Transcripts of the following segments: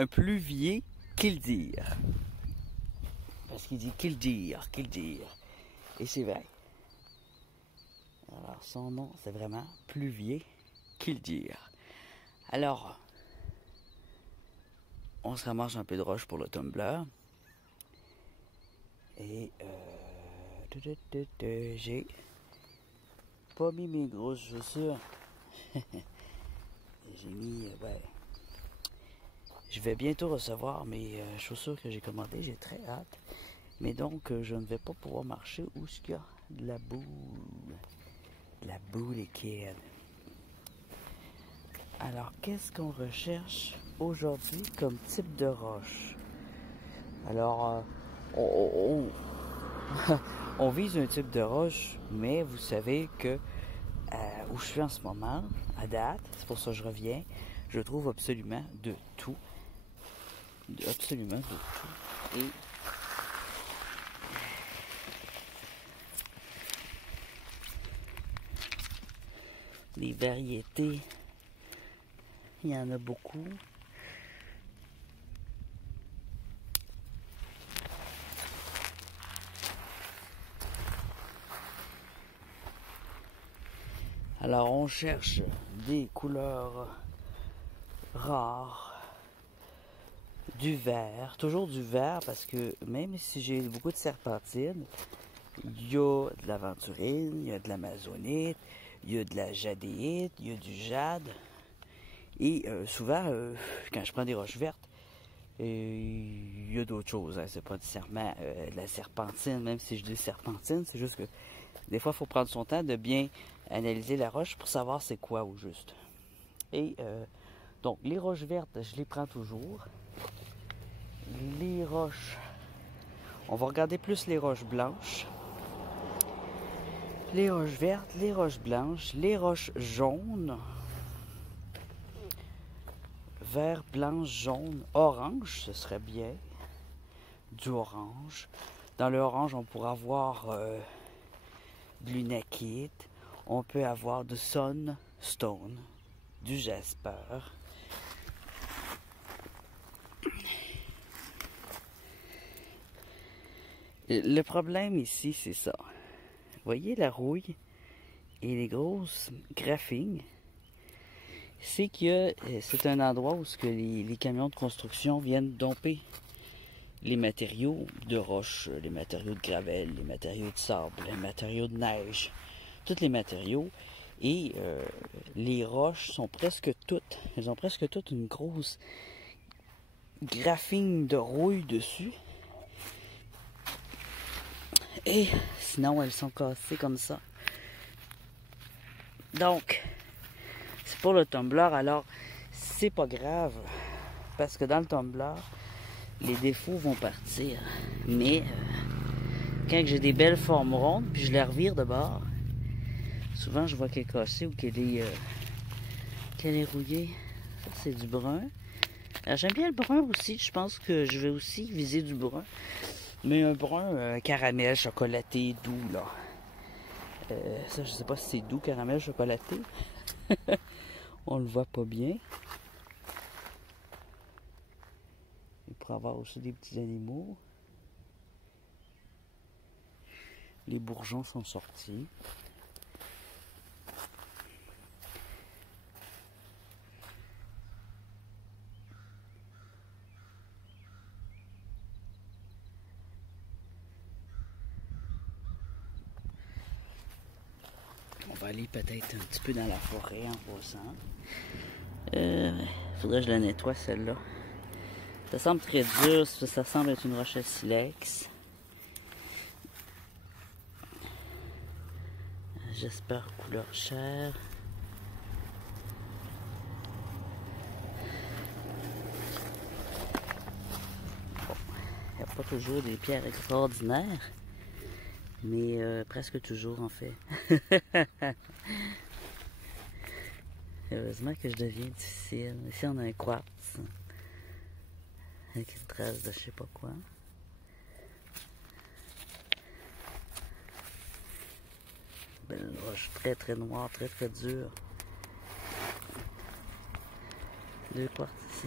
un pluvier killdeer. Parce qu'il dit killdeer. Et c'est vrai. Alors son nom, c'est vraiment pluvier killdeer. Alors, on se ramasse un peu de roche pour le tumbler. Et j'ai pas mis mes grosses chaussures. J'ai mis, je vais bientôt recevoir mes chaussures que j'ai commandées. J'ai très hâte. Mais donc, je ne vais pas pouvoir marcher où il y a de la boue. De la boue liquide. Alors, qu'est-ce qu'on recherche aujourd'hui comme type de roche? Alors, on vise un type de roche, mais vous savez que où je suis en ce moment, à date, c'est pour ça que je reviens, je trouve absolument de tout. Absolument de tout. Et les variétés, il y en a beaucoup. Alors on cherche des couleurs rares, du vert, toujours du vert parce que même si j'ai beaucoup de serpentine, il y a de l'aventurine, il y a de l'amazonite, il y a de la jadéite, il y a du jade. Et souvent, quand je prends des roches vertes, il y a d'autres choses. Hein. C'est pas nécessairement de la serpentine, même si je dis serpentine, c'est juste que des fois, il faut prendre son temps de bien analyser la roche pour savoir c'est quoi au juste. Et donc, les roches vertes, je les prends toujours. Les roches, on va regarder plus les roches blanches. Les roches vertes, les roches blanches, les roches jaunes. Vert, blanc, jaune, orange, ce serait bien. Du orange. Dans le orange, on pourra avoir de l'unakite. On peut avoir du sunstone, du jasper. Le problème ici, c'est ça. Vous voyez la rouille et les grosses graphines? C'est que c'est un endroit où les camions de construction viennent domper les matériaux de roche, les matériaux de gravel, les matériaux de sable, les matériaux de neige, tous les matériaux. Et les roches sont presque toutes, elles ont presque toutes une grosse graphine de rouille dessus. Et sinon, elles sont cassées comme ça. Donc, c'est pour le tumbler. Alors, c'est pas grave. Parce que dans le tumbler, les défauts vont partir. Mais, quand j'ai des belles formes rondes, puis je les revire de bord, souvent je vois qu'elle est cassée ou qu'elle est rouillée. Ça, c'est du brun. Alors, j'aime bien le brun aussi. Je pense que je vais aussi viser du brun. Mais un brun caramel chocolaté doux, là. Ça, je sais pas si c'est doux, caramel chocolaté. On le voit pas bien. Il pourrait y avoir aussi des petits animaux. Les bourgeons sont sortis. On va aller peut-être un petit peu dans la forêt en passant. Faudrait que je la nettoie celle-là. Ça semble très dur, ça semble être une roche à silex. J'espère couleur chair. Bon, il n'y a pas toujours des pierres extraordinaires, mais presque toujours en fait. Heureusement que je deviens difficile. Ici on a un quartz avec une trace de je sais pas quoi. Belle roche très très noire, très très dure. Deux quartz ici.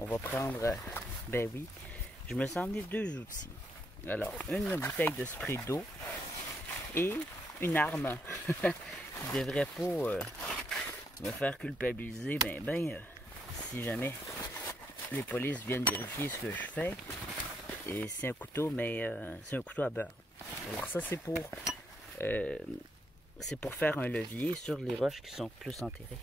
On va prendre, ben oui, je me suis emmené 2 outils. Alors, une bouteille de spray d'eau et une arme qui devrait pas me faire culpabiliser, si jamais les polices viennent vérifier ce que je fais. Et c'est un couteau, mais c'est un couteau à beurre. Alors ça, c'est pour faire un levier sur les roches qui sont plus enterrées.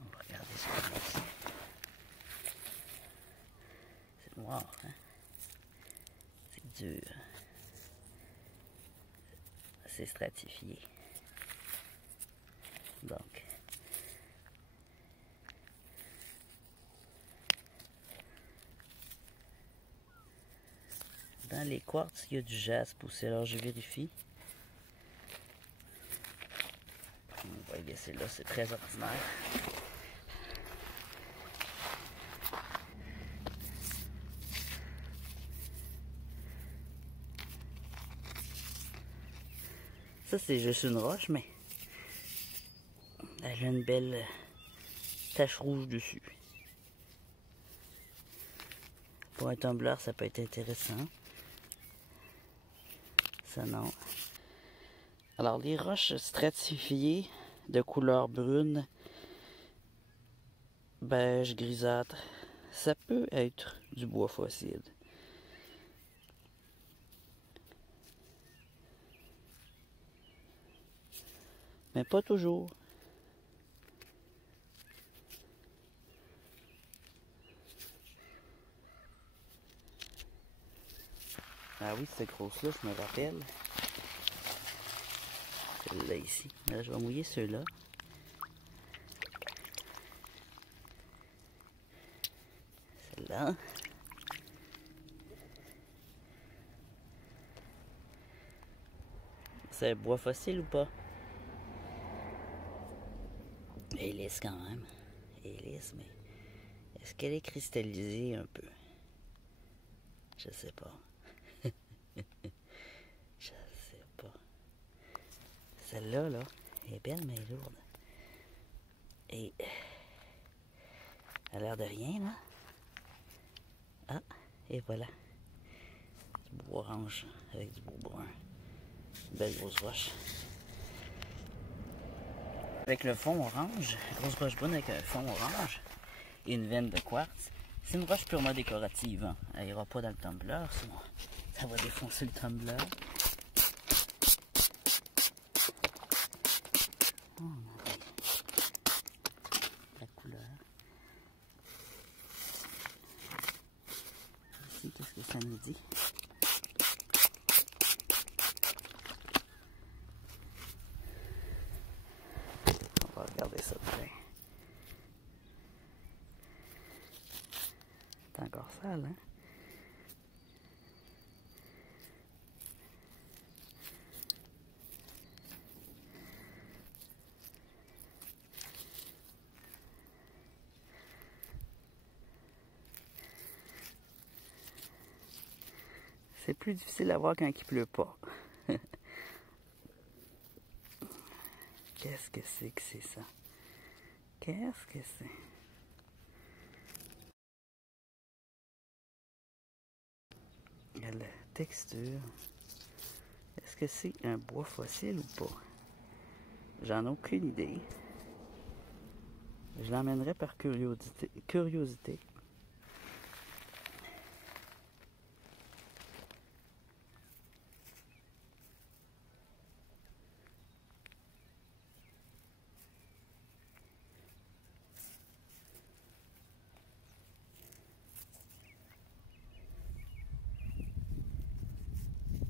On va regarder ce qu'on a ici. C'est noir, hein? C'est dur. C'est stratifié. Donc, dans les quartz, il y a du jaspe aussi. Alors, je vérifie. On va y laisser là, c'est très ordinaire. Ça, c'est juste une roche, mais elle a une belle tache rouge dessus. Pour un tumbler, ça peut être intéressant. Ça, non. Alors, les roches stratifiées de couleur brune, beige, grisâtre, ça peut être du bois fossile. Mais pas toujours. Ah oui, cette grosse-là, je me rappelle. Celle-là ici. Là, je vais mouiller ceux-là. Celle-là. C'est un bois fossile ou pas? Elle est lisse quand même. Elle est lisse, mais est-ce qu'elle est cristallisée un peu? Je sais pas. Je sais pas. Celle-là, là, elle est belle, mais elle est lourde. Et elle a l'air de rien, là. Ah, et voilà. Du bois orange avec du bois brun. Une belle grosse roche. Avec le fond orange, grosse roche brune avec un fond orange et une veine de quartz. C'est une roche purement décorative. Hein. Elle n'ira pas dans le tumbler, sinon ça va défoncer le tumbler. Oh, la couleur. Ici, qu'est-ce que ça nous dit? On va regarder ça de près. C'est encore sale, hein? C'est plus difficile à voir quand il pleut pas. Qu'est-ce que c'est ça? Qu'est-ce que c'est? Il y a la texture. Est-ce que c'est un bois fossile ou pas? J'en ai aucune idée. Je l'emmènerai par curiosité.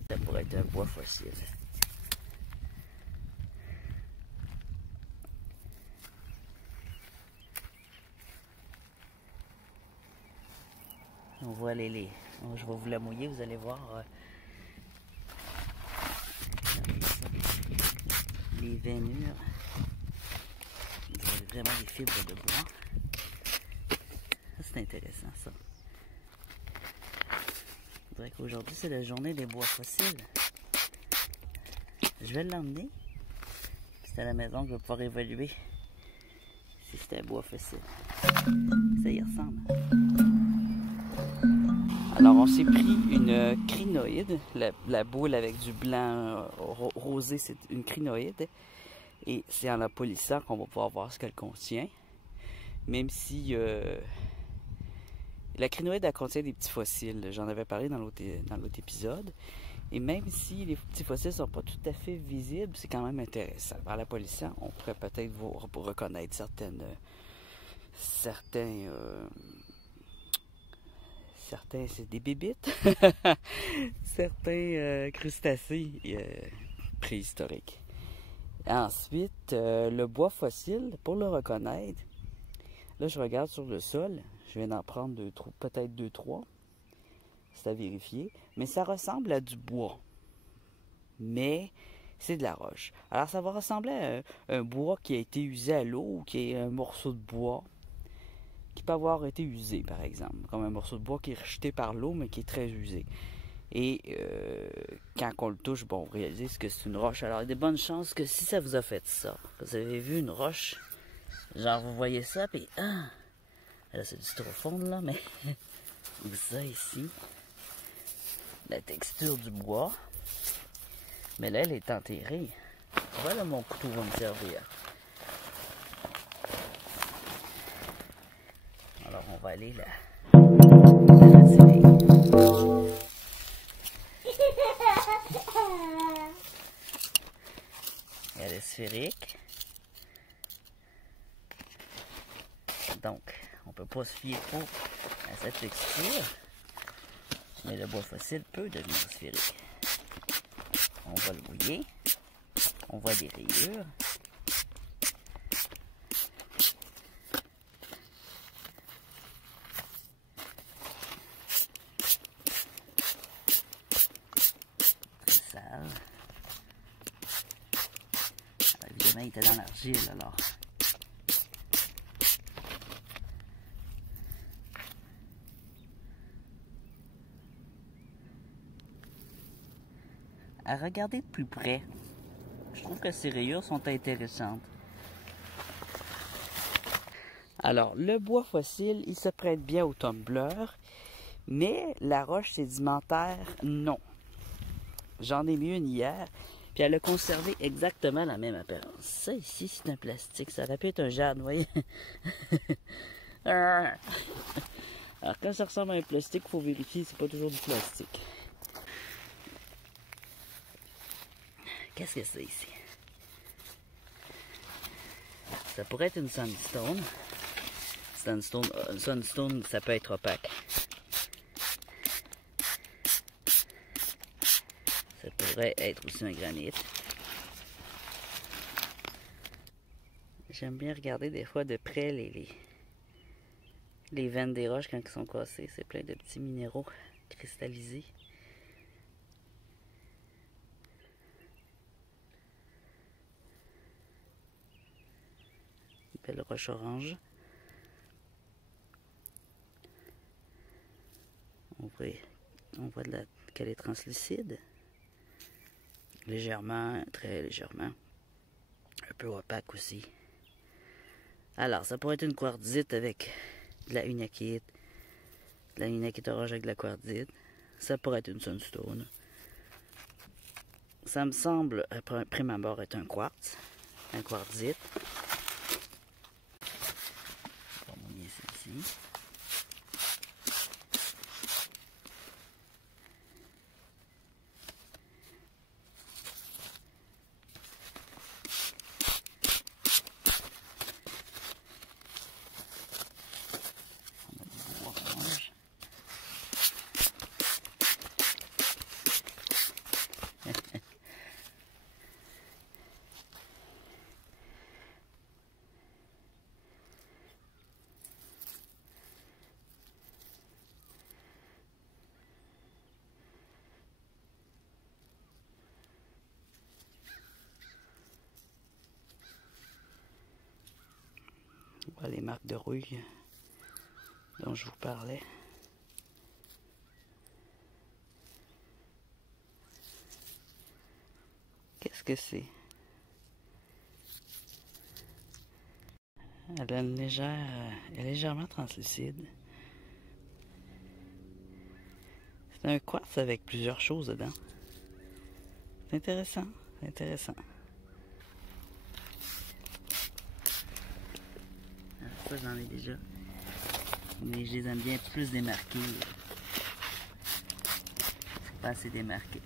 Ça pourrait être un bois fossile. On voit les... Je vais vous la mouiller, vous allez voir. Les veinures. Vous avez vraiment des fibres de bois. C'est intéressant ça. Je dirais qu'aujourd'hui c'est la journée des bois fossiles. Je vais l'emmener. C'est à la maison que je vais pouvoir évaluer si c'est un bois fossile. Ça y ressemble. Alors, on s'est pris une crinoïde. La boule avec du blanc rosé, c'est une crinoïde. Et c'est en la polissant qu'on va pouvoir voir ce qu'elle contient. Même si la crinoïde, elle contient des petits fossiles. J'en avais parlé dans l'autre épisode. Et même si les petits fossiles ne sont pas tout à fait visibles, c'est quand même intéressant. Par la polissant, on pourrait peut-être reconnaître certains, c'est des bébites, certains crustacés préhistoriques. Ensuite, le bois fossile, pour le reconnaître, là je regarde sur le sol, je viens d'en prendre peut-être 2-3, c'est à vérifier, mais ça ressemble à du bois, mais c'est de la roche. Alors ça va ressembler à un bois qui a été usé à l'eau ou qui est un morceau de bois qui peut avoir été usé, par exemple, comme un morceau de bois qui est rejeté par l'eau, mais qui est très usé. Et quand on le touche, bon, vous réalisez que c'est une roche. Alors, il y a des bonnes chances que si ça vous a fait ça, vous avez vu une roche, genre vous voyez ça, puis là c'est du trop fond, là, mais ou ça ici, la texture du bois, mais là, elle est enterrée. Voilà, mon couteau va me servir. Alors, on va aller là. Elle est sphérique. Donc, on ne peut pas se fier trop à cette texture. Mais le bois fossile peut devenir sphérique. On va le mouiller. On voit des rayures. Évidemment, il était dans l'argile, alors. À regarder de plus près, je trouve que ces rayures sont intéressantes. Alors, le bois fossile, il se prête bien au tumbleur, mais la roche sédimentaire, non. J'en ai mis une hier, puis elle a conservé exactement la même apparence. Ça ici, c'est un plastique. Ça aurait pu être un jade, vous voyez? Alors, quand ça ressemble à un plastique, il faut vérifier, c'est pas toujours du plastique. Qu'est-ce que c'est ici? Ça pourrait être une sandstone. Une sandstone, ça peut être opaque. Ça pourrait être aussi un granit. J'aime bien regarder des fois de près les veines des roches quand elles sont cassées. C'est plein de petits minéraux cristallisés. Belle roche orange. On voit qu'elle est translucide. Légèrement, très légèrement. Un peu opaque aussi. Alors, ça pourrait être une quartzite avec de la unakite. De la unakite orange avec de la quartzite. Ça pourrait être une sunstone. Ça me semble, à prime abord, être un quartz. Un quartzite. On va mouiller celle-ci. Les marques de rouille dont je vous parlais. Qu'est-ce que c'est? Elle a une légère... elle est légèrement translucide. C'est un quartz avec plusieurs choses dedans. C'est intéressant, c'est intéressant. Alors ça, j'en ai déjà. Mais je les aime bien plus démarqués. C'est pas assez démarqué.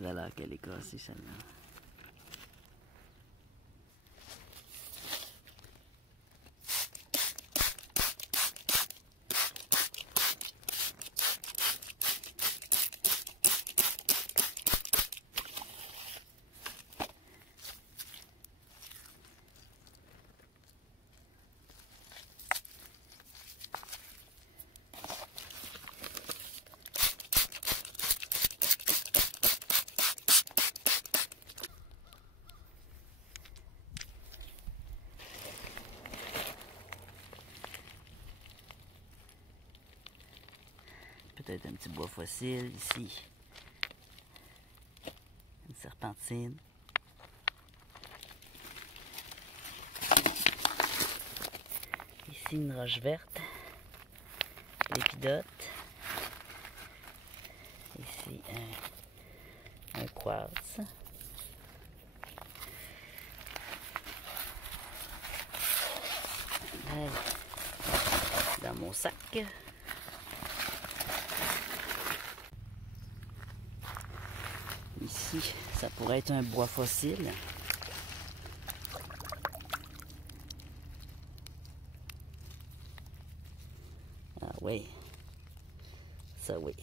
Voilà qu'elle est cassée celle-là. Peut-être un petit bois fossile ici. Une serpentine. Ici une roche verte. L'épidote. Ici un quartz. Dans mon sac. Ici, ça pourrait être un bois fossile. Ah oui. Ça oui.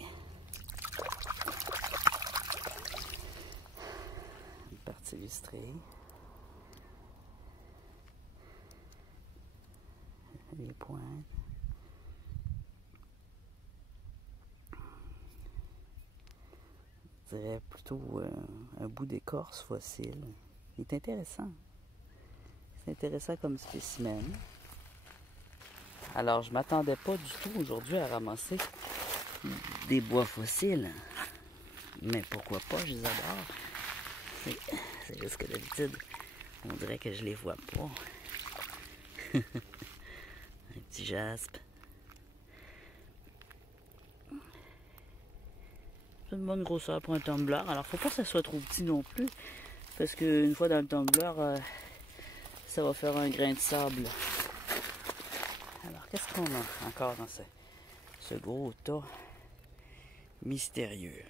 Une partie illustrée. Les pointes. Je dirais plutôt un bout d'écorce fossile. Il est intéressant. C'est intéressant comme spécimen. Alors, je m'attendais pas du tout aujourd'hui à ramasser des bois fossiles. Mais pourquoi pas, je les adore. C'est juste que d'habitude, on dirait que je les vois pas. Un petit jaspe. C'est une bonne grosseur pour un tumbler. Alors, faut pas que ça soit trop petit non plus. Parce qu'une fois dans le tumbler, ça va faire un grain de sable. Alors, qu'est-ce qu'on a encore dans ce gros tas mystérieux?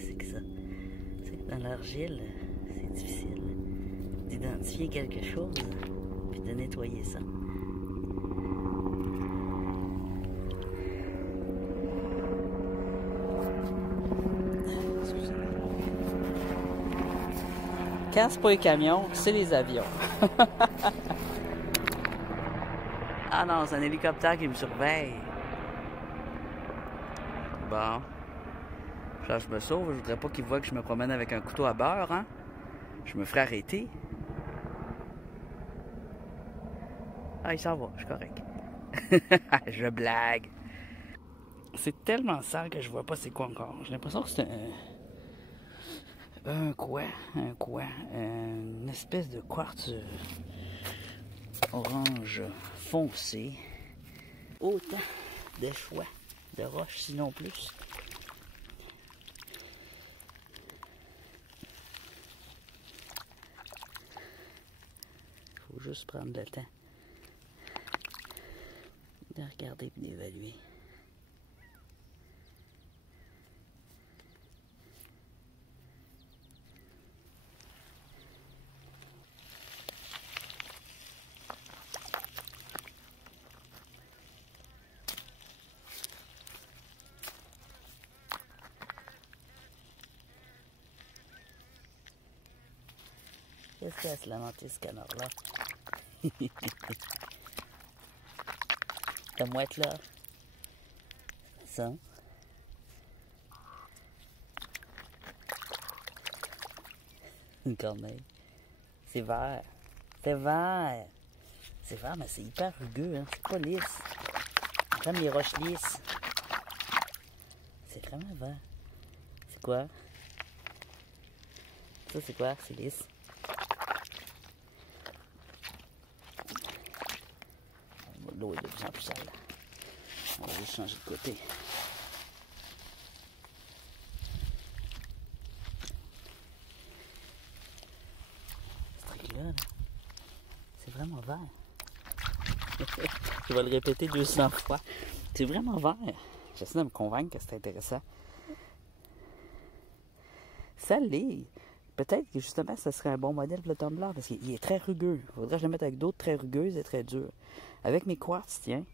C'est que ça? C'est que dans l'argile, c'est difficile d'identifier quelque chose puis de nettoyer ça. Quand c'est pas les camions, c'est les avions. Ah non, c'est un hélicoptère qui me surveille. Bon. Là, je me sauve, je voudrais pas qu'il voit que je me promène avec un couteau à beurre, hein. Je me ferais arrêter. Ah, il s'en va, je suis correct. Je blague. C'est tellement sale que je vois pas c'est quoi encore. J'ai l'impression que c'est Un quoi? Une espèce de quartz orange foncé. Autant de choix de roches, sinon plus. Faut juste prendre le temps de regarder et d'évaluer. Qu'est-ce qu'il y a à se lamenter, ce canard-là? La mouette, là. Ça. Une corneille. C'est vert. C'est vert. C'est vert, mais c'est hyper rugueux, hein. C'est pas lisse. Comme les roches lisses. C'est vraiment vert. C'est quoi? Ça, c'est quoi? C'est lisse. L'eau est de plus en plus sale. On va juste changer de côté. Ce truc-là, c'est vraiment vert. Je vais le répéter 200 fois. C'est vraiment vert. J'essaie de me convaincre que c'est intéressant. Ça l'est. Peut-être que justement, ce serait un bon modèle pour le tumbler parce qu'il est très rugueux. Il faudrait que je le mette avec d'autres très rugueuses et très dures. Avec mes quartz, tiens.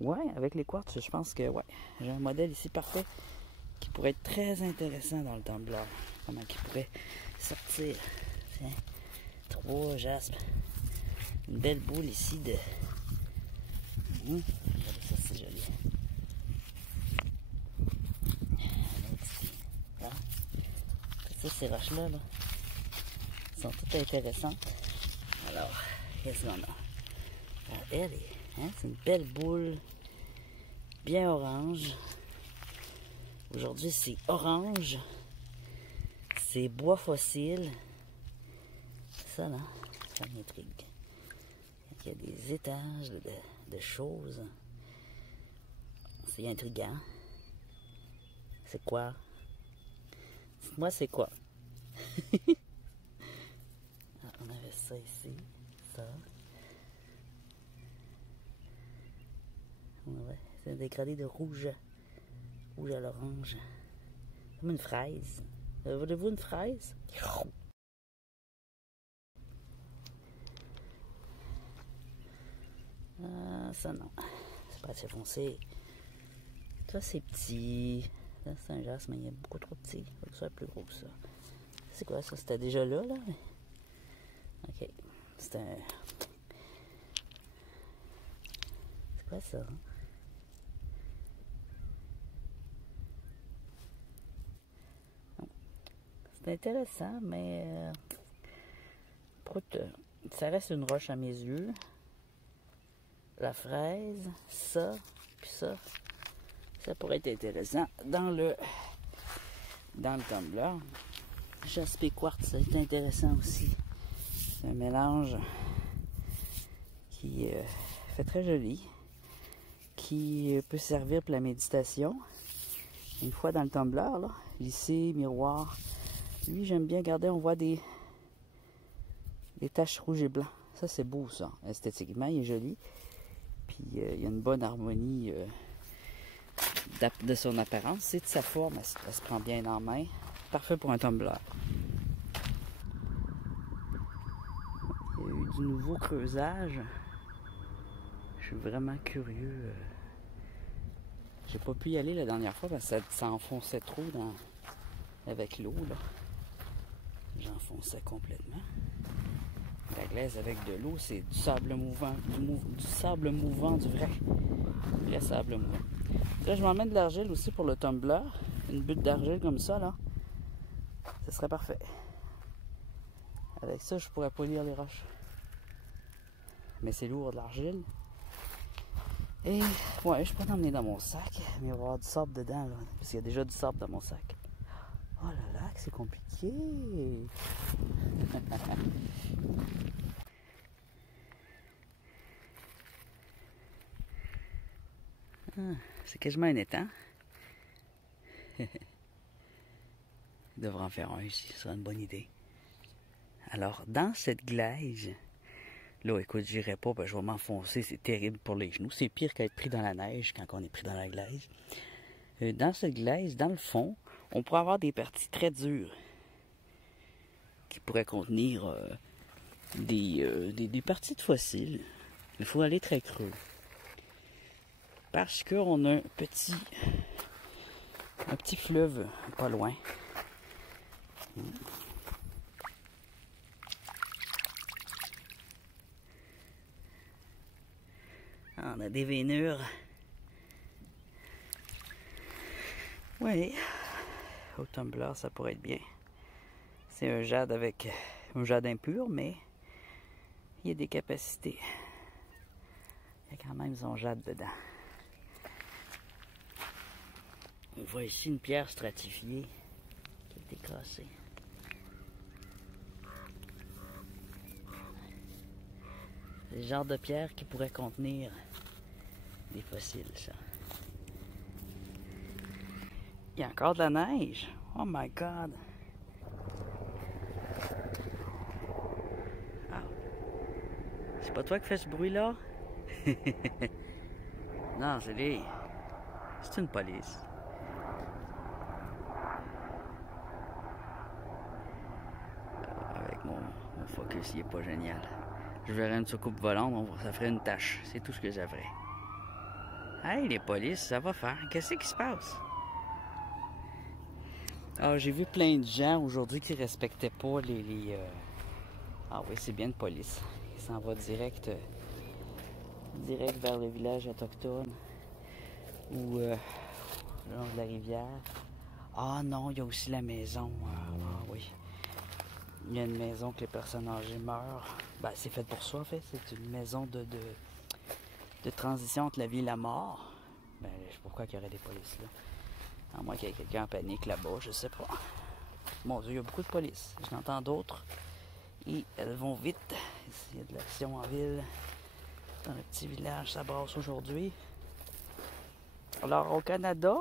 Ouais, avec les quartz, je pense que ouais. J'ai un modèle ici parfait qui pourrait être très intéressant dans le tumbler. Comment il pourrait sortir. Tiens. 3 jaspes. Une belle boule ici de. Regardez ça, c'est joli. Un autre ici. Là. Ça, ces roches-là, là, sont toutes intéressantes. Alors, qu'est-ce qu'on a? Alors, elle est, hein, c'est une belle boule, bien orange. Aujourd'hui, c'est orange. C'est bois fossile. Ça, là, ça m'intrigue. Il y a des étages de choses. C'est intriguant. C'est quoi? Dites-moi, c'est quoi? Ah, on avait ça ici. Ça. Ouais, c'est un dégradé de rouge. Rouge à l'orange. Comme une fraise. Voulez-vous une fraise? Ah, ça non. C'est pas assez foncé. Ça, c'est petit. Là, c'est un jaspe, mais il est beaucoup trop petit. Il faut que ce soit plus gros que ça. C'est quoi ça? C'était déjà là, là? Ok. C'est un... C'est quoi ça? C'est intéressant, mais... ça reste une roche à mes yeux. La fraise, ça, puis ça. Ça pourrait être intéressant dans le tumbler. Jaspe et quartz, c'est intéressant aussi. C'est un mélange qui fait très joli, qui peut servir pour la méditation. Une fois dans le tumbler, là, lycée, miroir. Lui, j'aime bien garder, on voit des taches rouges et blancs. Ça, c'est beau, ça. Esthétiquement, il est joli. Puis, il y a une bonne harmonie de son apparence. C'est de sa forme, elle se prend bien en main. Parfait pour un tumbler. Il y a eu du nouveau creusage. Je suis vraiment curieux. J'ai pas pu y aller la dernière fois parce que ça enfonçait trop avec l'eau, là. J'enfonçais complètement. La glaise avec de l'eau, c'est du sable mouvant, du sable mouvant, du vrai sable mouvant. Là, je m'emmène de l'argile aussi pour le tumbler. Une butte d'argile comme ça, là. Ce serait parfait. Avec ça, je pourrais polir les roches. Mais c'est lourd de l'argile. Et ouais, je peux l'emmener dans mon sac, mais il va y avoir du sable dedans, là, parce qu'il y a déjà du sable dans mon sac. Oh là là, que c'est compliqué. C'est quasiment un étang. Il devrait en faire un ici, ce serait une bonne idée. Alors, dans cette glaise, là, écoute, j'irai pas, je vais m'enfoncer, c'est terrible pour les genoux. C'est pire qu'être pris dans la neige quand on est pris dans la glaise. Dans cette glaise, dans le fond, on pourrait avoir des parties très dures qui pourraient contenir des parties de fossiles. Il faut aller très creux. Parce qu'on a un petit fleuve pas loin. On a des veinures. Oui, au tumbler, ça pourrait être bien. C'est un jade avec un jade impur, mais il y a des capacités. Il y a quand même son jade dedans. On voit ici une pierre stratifiée qui a été cassée. C'est le genre de pierre qui pourrait contenir des fossiles, ça. Il y a encore de la neige. Oh my God! Ah. C'est pas toi qui fais ce bruit-là? Non, c'est lui. C'est une police. Avec mon focus, il est pas génial. Je verrais une soucoupe volante, ça ferait une tache. C'est tout ce que j'aimerais. Hey, les polices, ça va faire. Qu'est-ce qui se passe? Ah, j'ai vu plein de gens aujourd'hui qui respectaient pas Ah oui, c'est bien une police. Il s'en va direct vers le village autochtone ou le long de la rivière. Ah non, il y a aussi la maison. Ah oui. Il y a une maison que les personnes âgées meurent. Ben, c'est fait pour ça, en fait. C'est une maison de transition entre la vie et la mort. Ben, je sais pas pourquoi il y aurait des polices là. À moins qu'il y ait quelqu'un en panique là-bas, je sais pas. Mon Dieu, il y a beaucoup de police. J'en entends d'autres. Et elles vont vite. Il y a de l'action en ville. Dans le petit village, ça brasse aujourd'hui. Alors, au Canada,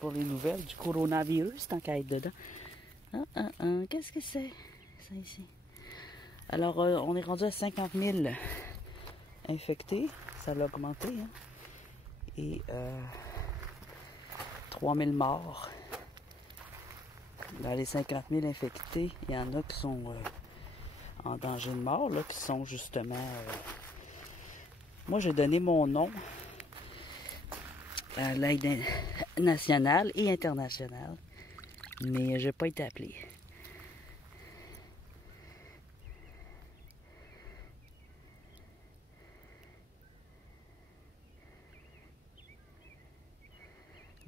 pour les nouvelles du coronavirus, tant qu'à être dedans. Qu'est-ce que c'est, ça ici? Alors, on est rendu à 50 000 infectés. Ça a augmenté. Hein? Et 3 000 morts. Dans les 50 000 infectés, il y en a qui sont en danger de mort, là, qui sont justement... Moi, j'ai donné mon nom à l'aide nationale et internationale, mais je n'ai pas été appelé.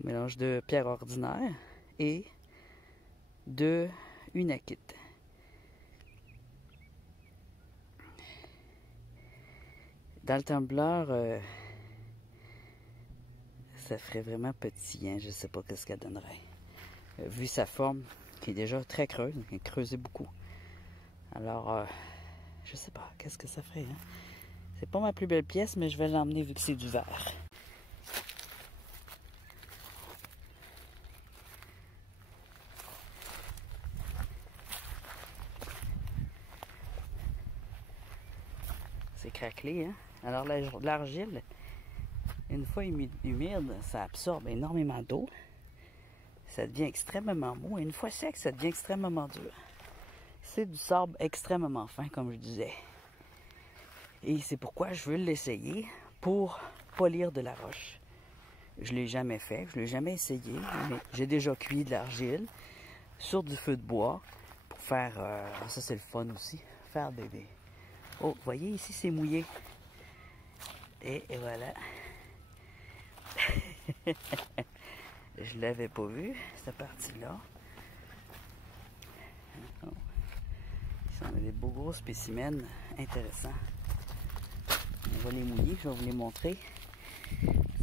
Mélange de pierre ordinaire et de unakite. Dans le tumbler, ça ferait vraiment petit, hein? Je ne sais pas ce qu'elle donnerait. Vu sa forme, qui est déjà très creuse, donc elle a creusé beaucoup. Alors, je sais pas, qu'est-ce que ça ferait, hein? C'est pas ma plus belle pièce, mais je vais l'emmener vu que c'est du verre. C'est craquelé, hein? Alors l'argile, une fois humide, ça absorbe énormément d'eau. Ça devient extrêmement mou. Et une fois sec, ça devient extrêmement dur. C'est du sable extrêmement fin, comme je disais. Et c'est pourquoi je veux l'essayer pour polir de la roche. Je ne l'ai jamais fait, je ne l'ai jamais essayé, mais j'ai déjà cuit de l'argile sur du feu de bois pour faire, ça c'est le fun aussi, faire des... Oh, vous voyez, ici, c'est mouillé. Et voilà. Je l'avais pas vu, cette partie-là. Oh. Ici, on a des beaux gros spécimens intéressants. On va les mouiller, je vais vous les montrer.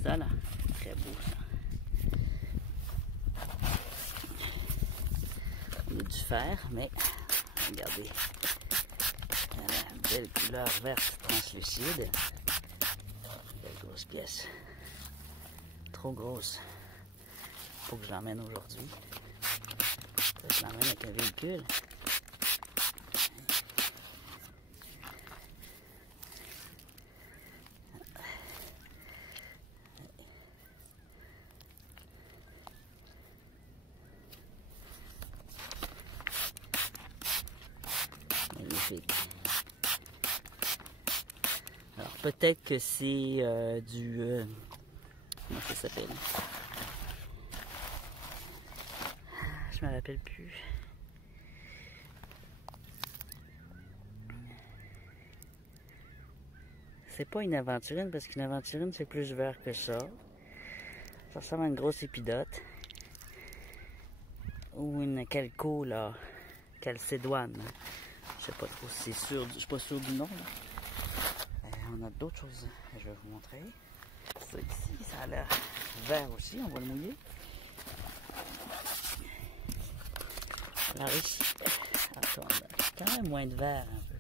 Ça, là, très beau, ça. On a fer, mais regardez, une belle couleur verte translucide. Belle grosse pièce. Trop grosse. Faut que je l'emmène aujourd'hui. Je l'emmène avec un véhicule. Magnifique. Alors peut-être que c'est comment ça s'appelle? Je me rappelle plus. C'est pas une aventurine parce qu'une aventurine c'est plus vert que ça. Ça ressemble à une grosse épidote. Ou une calco là. Calcédoine. Je sais pas trop si c'est sûr. Je suis pas sûr du nom. On a d'autres choses. Je vais vous montrer. Ça ici, ça a l'air vert aussi. On va le mouiller. Alors ici, attends, quand même moins de vert un peu.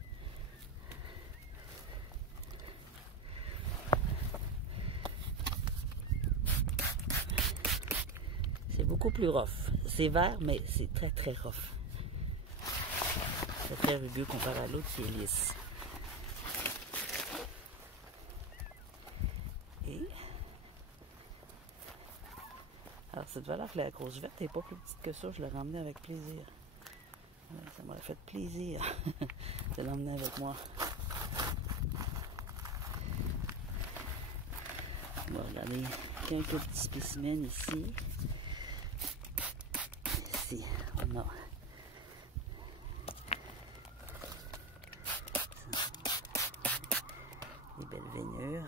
C'est beaucoup plus rough. C'est vert, mais c'est très très rough. C'est très rugueux comparé à l'autre qui est lisse. Et alors cette valeur que la grosse verte n'est pas plus petite que ça, je l'ai ramenée avec plaisir. Ça m'aurait fait plaisir de l'emmener avec moi. On va regarder quelques petits spécimens ici. Ici, on a des belles veinures.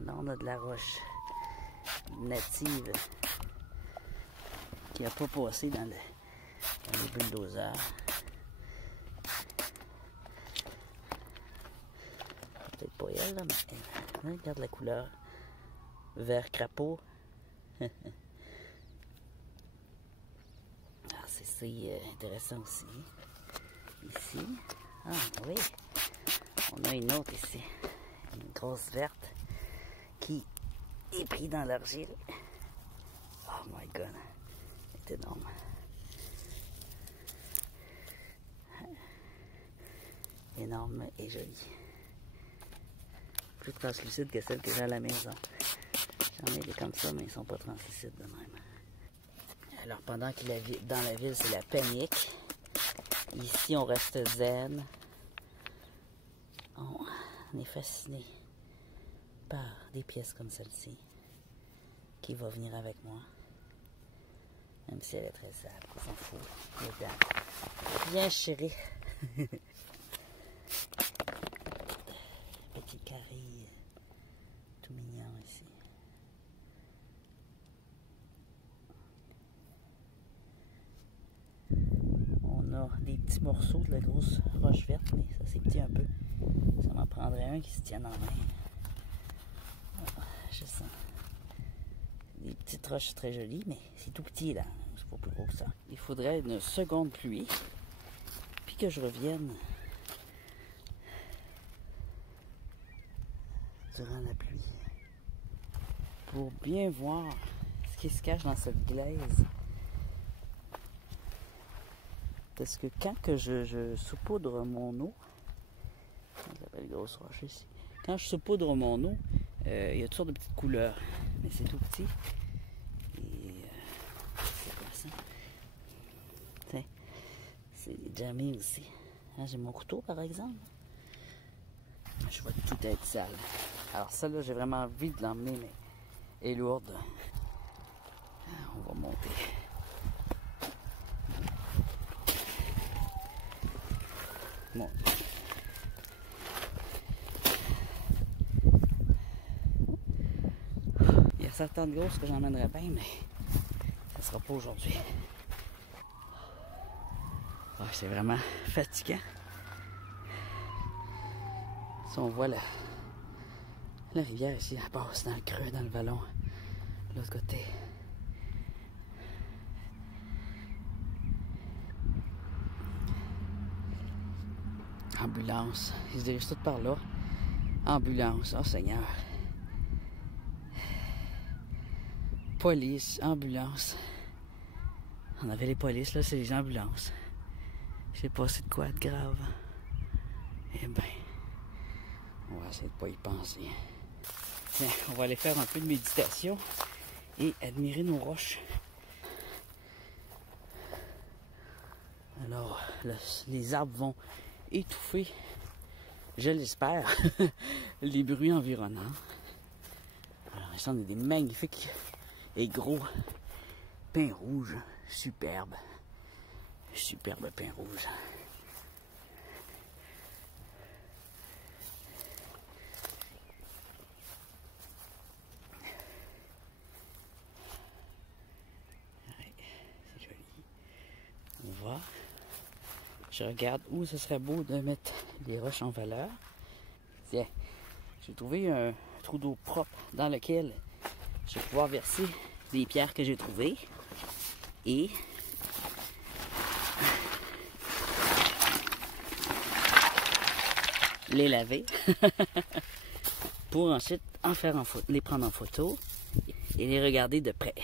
Là, on a de la roche native qui n'a pas passé dans les bulldozers. Peut-être pas elle, là, mais regarde la couleur. Vert crapaud. Ah, c'est intéressant aussi. Ici. Ah oui. On a une autre ici. Une grosse verte qui est prise dans l'argile. Oh my god. C'est énorme. Énorme et jolie. Plus translucide que celle que j'ai à la maison. J'en ai des comme ça, mais ils ne sont pas translucides de même. Alors pendant que dans la ville, c'est la panique. Ici, on reste zen. On est fasciné par des pièces comme celle-ci qui va venir avec moi. Même si elle est très sale, on s'en fout. Viens chérie. Petit carré tout mignon ici. On a des petits morceaux de la grosse roche verte, mais ça c'est petit un peu. Ça m'en prendrait un qui se tienne en main. Ah, je sens. Des petites roches très jolies, mais c'est tout petit là. C'est pas plus gros que ça. Il faudrait une seconde pluie, puis que je revienne durant la pluie pour bien voir ce qui se cache dans cette glaise. Parce que quand que je saupoudre mon eau, la belle grosse roche ici, quand je saupoudre mon eau, il y a toutes sortes de petites couleurs, mais c'est tout petit. Et c'est quoi ça? Tiens, c'est jamais aussi. Hein, j'ai mon couteau par exemple. Je vois tout être sale. Alors celle-là, j'ai vraiment envie de l'emmener, mais elle est lourde. On va monter. Bon. Il y a certaines grosses que j'emmènerais bien, mais ça sera pas aujourd'hui. Oh, c'est vraiment fatigant. Si on voit la rivière ici, elle passe dans le creux, dans le vallon, de l'autre côté. ambulance. Ils se dirigent tous par là. Ambulance, oh Seigneur. Police, ambulance. On avait les polices, là, c'est les ambulances. Je sais pas c'est de quoi de grave. Eh ben, on va essayer de pas y penser. Tiens, on va aller faire un peu de méditation et admirer nos roches. Alors, les arbres vont étouffer, je l'espère, les bruits environnants. Alors, ici, on a des magnifiques et gros pins rouges, superbes. Superbe pin rouge. Ouais, c'est joli. On va. Je regarde où ce serait beau de mettre les roches en valeur. Tiens, j'ai trouvé un trou d'eau propre dans lequel je vais pouvoir verser les pierres que j'ai trouvées et les laver pour ensuite en faire les prendre en photo et les regarder de près.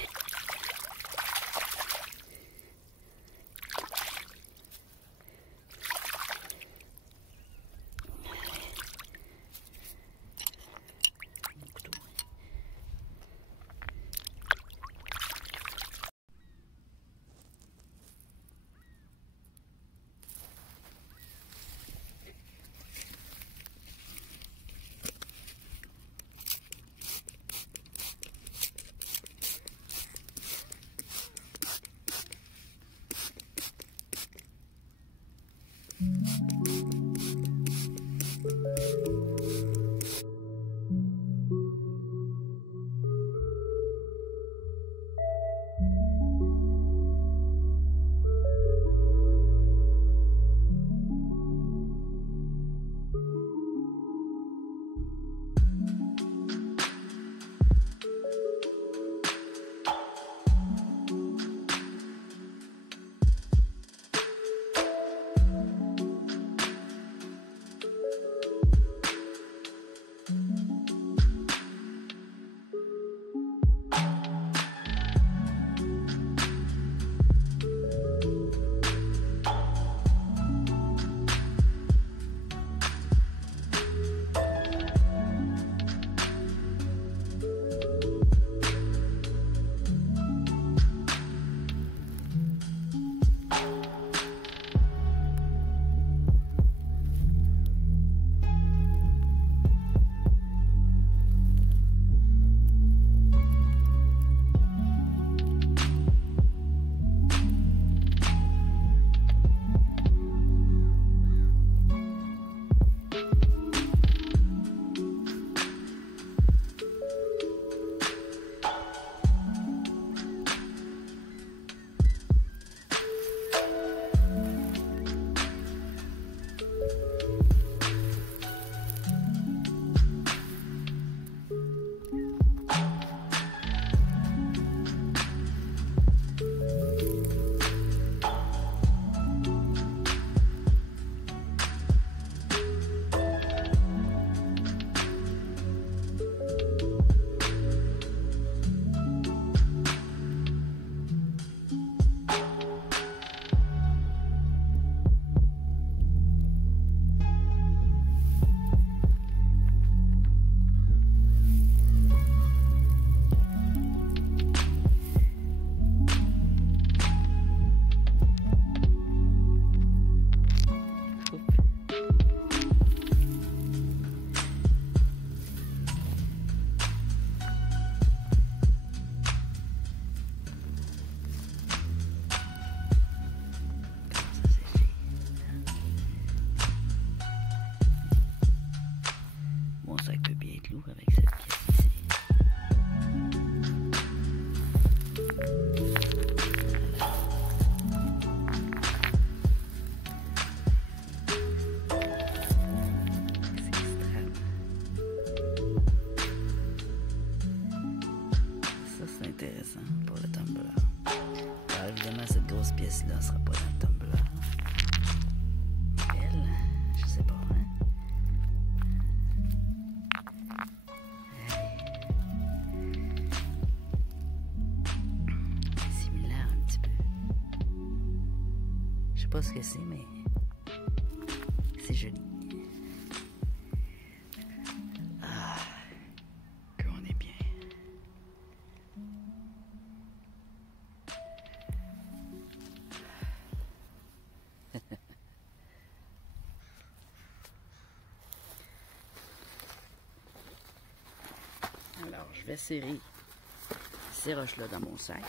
Cette grosse pièce-là ne sera pas dans le tumbler. Elle, je sais pas. pas ce que c'est, mais c'est joli. Ah, qu'on est bien. Alors, je vais serrer ces roches-là dans mon sac.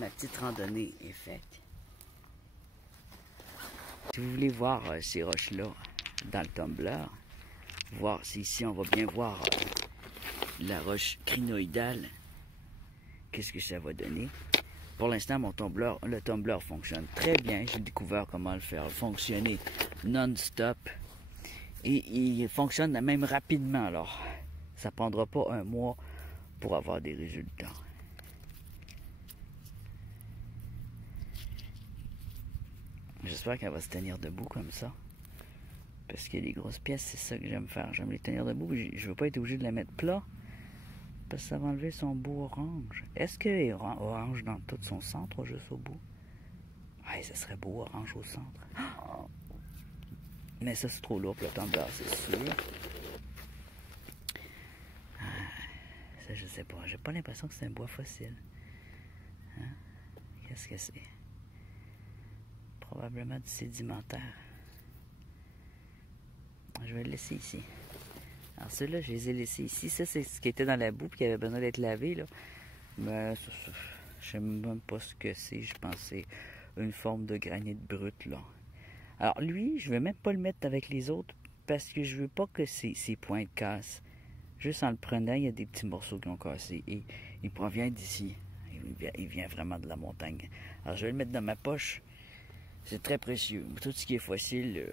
Ma petite randonnée est faite. Si vous voulez voir ces roches-là dans le tumbler, voir si ici on va bien voir la roche crinoïdale, qu'est-ce que ça va donner. Pour l'instant, le tumbler fonctionne très bien. J'ai découvert comment le faire fonctionner non-stop. Et il fonctionne même rapidement. Alors, ça ne prendra pas un mois pour avoir des résultats. J'espère qu'elle va se tenir debout comme ça. Parce que les grosses pièces, c'est ça que j'aime faire. J'aime les tenir debout. Je ne veux pas être obligé de la mettre plat. Parce que ça va enlever son beau orange. Est-ce qu'elle est orange dans tout son centre, juste au bout? Ouais, ça serait beau, orange au centre. Mais ça, c'est trop lourd pour le tumbler, c'est sûr. Ça, je sais pas. J'ai pas l'impression que c'est un bois fossile. Hein? Qu'est-ce que c'est? Probablement du sédimentaire. Je vais le laisser ici. Alors ceux-là, je les ai laissés ici. Ça, c'est ce qui était dans la boue et qui avait besoin d'être lavé, là. Mais je sais même pas ce que c'est. Je pense que c'est une forme de granit brut, là. Alors lui, je vais même pas le mettre avec les autres parce que je veux pas que ses pointes cassent. Juste en le prenant, il y a des petits morceaux qui ont cassé. Et il provient d'ici. Il vient vraiment de la montagne. Alors je vais le mettre dans ma poche. C'est très précieux. Tout ce qui est fossile,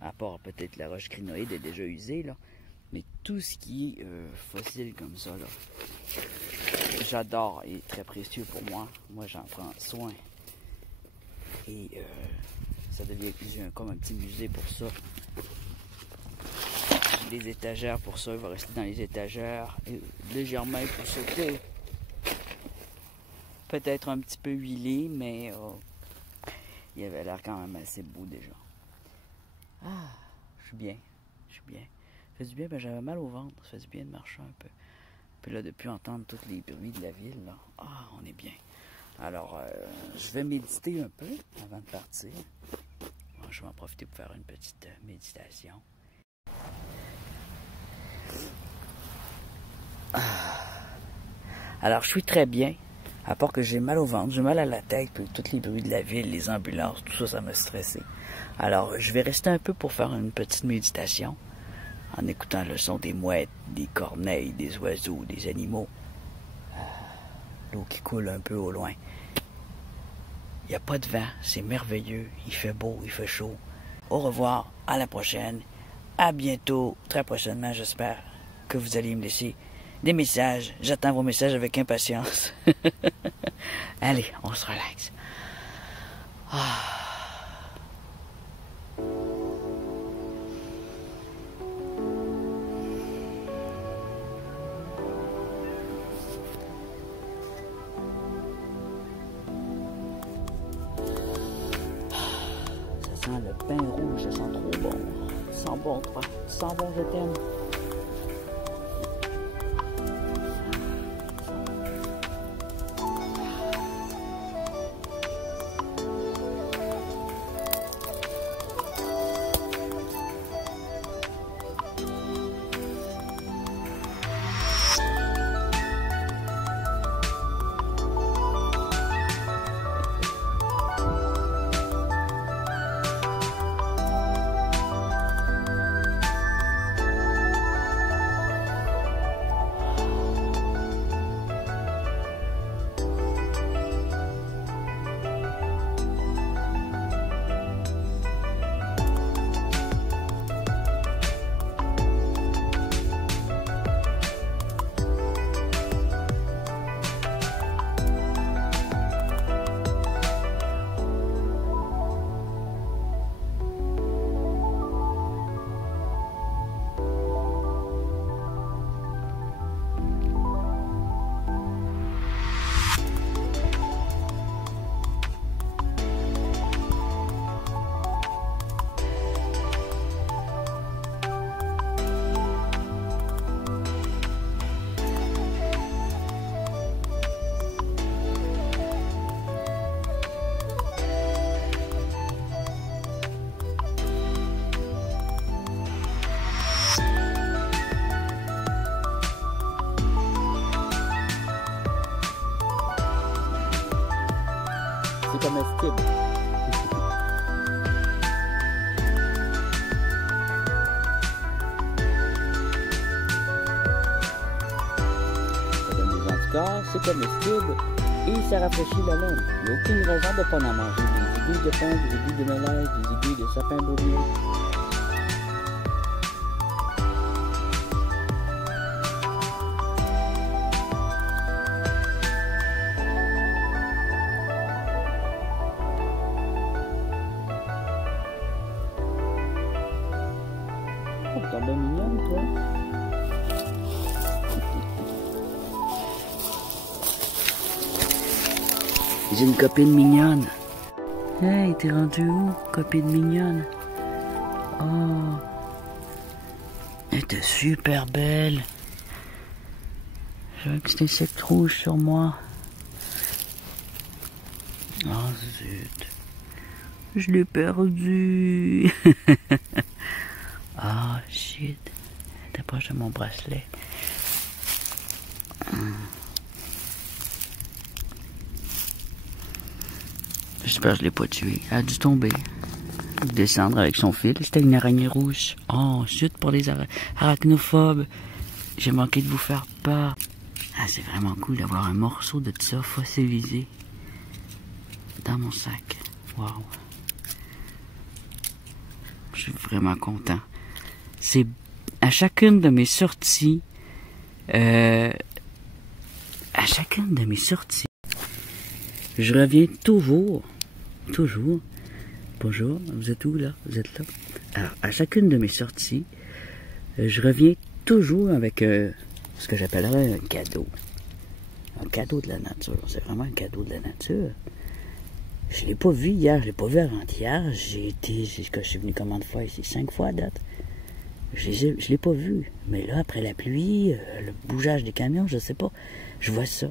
à part peut-être la roche crinoïde est déjà usée, là. Mais tout ce qui est fossile comme ça, là, j'adore et très précieux pour moi. Moi, j'en prends soin. Et ça devient comme un petit musée pour ça. J'ai des étagères pour ça. Il va rester dans les étagères. Et légèrement épousseté. Peut-être un petit peu huilé, mais il avait l'air quand même assez beau déjà. Ah, je suis bien. Je suis bien. Ça fait du bien, ben j'avais mal au ventre. Ça fait du bien de marcher un peu. Puis là, depuis entendre tous les bruits de la ville, là, on est bien. Alors, je vais méditer un peu avant de partir. Je vais en profiter pour faire une petite méditation. Alors, je suis très bien. À part que j'ai mal au ventre, j'ai mal à la tête, puis tous les bruits de la ville, les ambulances, tout ça, ça m'a stressé. Alors, je vais rester un peu pour faire une petite méditation, en écoutant le son des mouettes, des corneilles, des oiseaux, des animaux. L'eau qui coule un peu au loin. Il n'y a pas de vent, c'est merveilleux, il fait beau, il fait chaud. Au revoir, à la prochaine, à bientôt, très prochainement, j'espère que vous allez me laisser des messages. J'attends vos messages avec impatience. Allez, on se relaxe. Ça sent le pain rouge, ça sent trop bon. Ça sent bon, toi. Ça sent bon, je t'aime. c'est comestible. Ça donne des anticorps, c'est comestible et ça rafraîchit la laine. Il n'y a aucune raison de ne pas en manger. Des aiguilles de pain, des aiguilles de mélèze, des aiguilles de sapin baumier. Oh, t'es bien mignonne, toi. J'ai une copine mignonne. Hey, t'es rendu où, copine mignonne? Oh. Elle était super belle. J'ai un petit insecte rouge sur moi. Oh, zut. Je l'ai perdu. Ah, oh, shit. Elle proche de mon bracelet. J'espère que je l'ai pas tué. Elle a dû tomber. Descendre avec son fil. C'était une araignée rouge. Oh, zut pour les arachnophobes. J'ai manqué de vous faire peur. Ah, c'est vraiment cool d'avoir un morceau de ça fossilisé dans mon sac. Wow. Je suis vraiment content. C'est à chacune de mes sorties. Je reviens toujours. Bonjour, vous êtes où là? Vous êtes là? Alors, à chacune de mes sorties, je reviens toujours avec ce que j'appellerais un cadeau. Un cadeau de la nature. C'est vraiment un cadeau de la nature. Je l'ai pas vu hier, je l'ai pas vu avant-hier. Je suis venu combien de fois ici? 5 fois à date. Je l'ai pas vu. Mais là, après la pluie, le bougeage des camions, je sais pas. Je vois ça.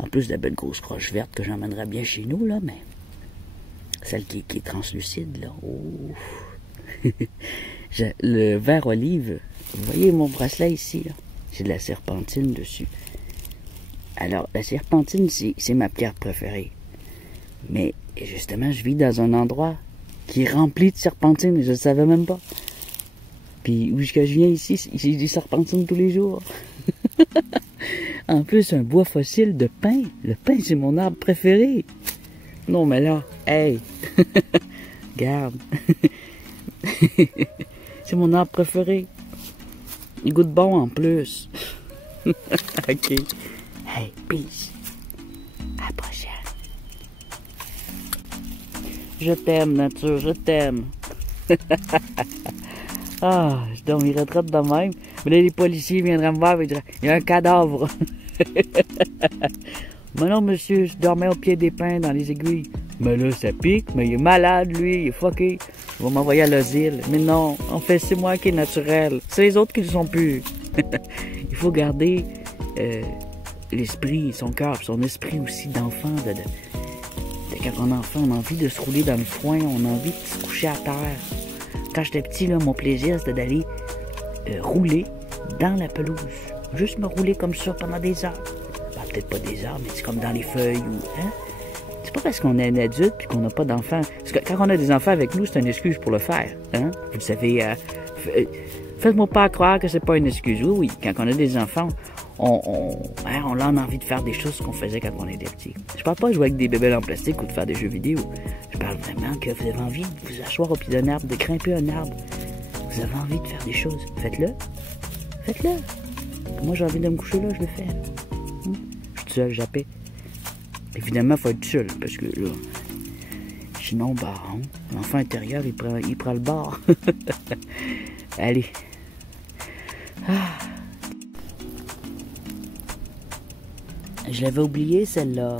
En plus de la belle grosse croche verte que j'emmènerais bien chez nous, là, mais celle qui est translucide, là. Oh. Le vert olive, vous voyez mon bracelet ici, là? J'ai de la serpentine dessus. Alors, la serpentine, c'est ma pierre préférée. Mais, justement, je vis dans un endroit qui est rempli de serpentine et je ne le savais même pas. Puis, où je viens ici, j'ai du serpentine tous les jours. En plus, un bois fossile de pin. Le pin, c'est mon arbre préféré. Non, mais là, hey! Regarde. C'est mon arbre préféré. Il goûte bon en plus. OK. Hey, peace. À la prochaine. Je t'aime, nature, je t'aime. Ah, je dormirais trop de même. Mais là, les policiers viendraient me voir et diraient, il y a un cadavre. Mais non, monsieur, je dormais au pied des pins dans les aiguilles. Mais là, ça pique, mais il est malade, lui, il est fucké. Il va m'envoyer à l'asile. Mais non, en fait, c'est moi qui est naturel. C'est les autres qui le sont plus. Il faut garder l'esprit, son cœur, son esprit aussi d'enfant. Quand on est enfant, on a envie de se rouler dans le foin, on a envie de se coucher à terre. Quand j'étais petit, là, mon plaisir, c'était d'aller rouler dans la pelouse. Juste me rouler comme ça pendant des heures. Ben, peut-être pas des heures, mais c'est comme dans les feuilles ou... Hein? C'est pas parce qu'on est un adulte et qu'on n'a pas d'enfants. Parce que quand on a des enfants avec nous, c'est une excuse pour le faire. Hein? Vous le savez, faites-moi pas croire que c'est pas une excuse. Oui, oui, quand on a des enfants, on a envie de faire des choses qu'on faisait quand on était petit. Je parle pas de jouer avec des bébés en plastique ou de faire des jeux vidéo. Je parle vraiment que vous avez envie de vous asseoir au pied d'un arbre, de grimper un arbre. Vous avez envie de faire des choses. Faites-le. Faites-le. Moi, j'ai envie de me coucher là, je le fais. Je suis tout seul, j'appelle. Évidemment, il faut être seul, parce que là, sinon, bah, l'enfant intérieur, il prend le bord. Allez. Ah. Je l'avais oublié, celle-là.